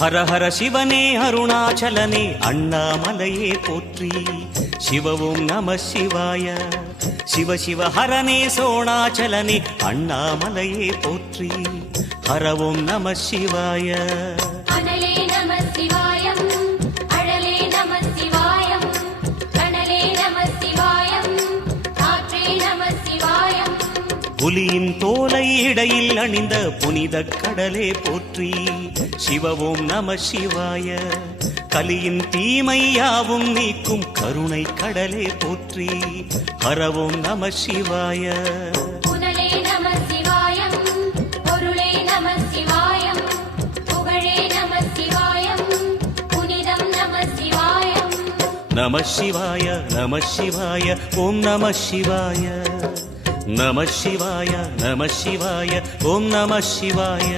ஹர ஹர சிவனே அருணாச்சலனே அண்ணாமலையே போற்றி. சிவவும் நம சிவாய. சிவ சிவ ஹரனே சோணாச்சலனே அண்ணாமலையே போற்றி. ஹரவும் நம சிவாய. அனலே நம சிவாயம், அழலே நம சிவாயம், கனலே நம சிவாயம், காற்றே நம சிவாயம். புலியின் தோலை இடையில் அணிந்த புனித கடலே போற்றி. சிவவும் நம சிவாய. கலியின் தீமையாவும் நீக்கும் கருணை கடலே போற்றி. ஹரவும் நம சிவாய. புனலே நம சிவாயம், பொருளே நம சிவாயம், புகழே நம சிவாயம், புனிதம் நம சிவாயம். நம சிவாய நம சிவாய ஓம் நம சிவாய. நம சிவாய நம சிவாய ஓம் நம சிவாய.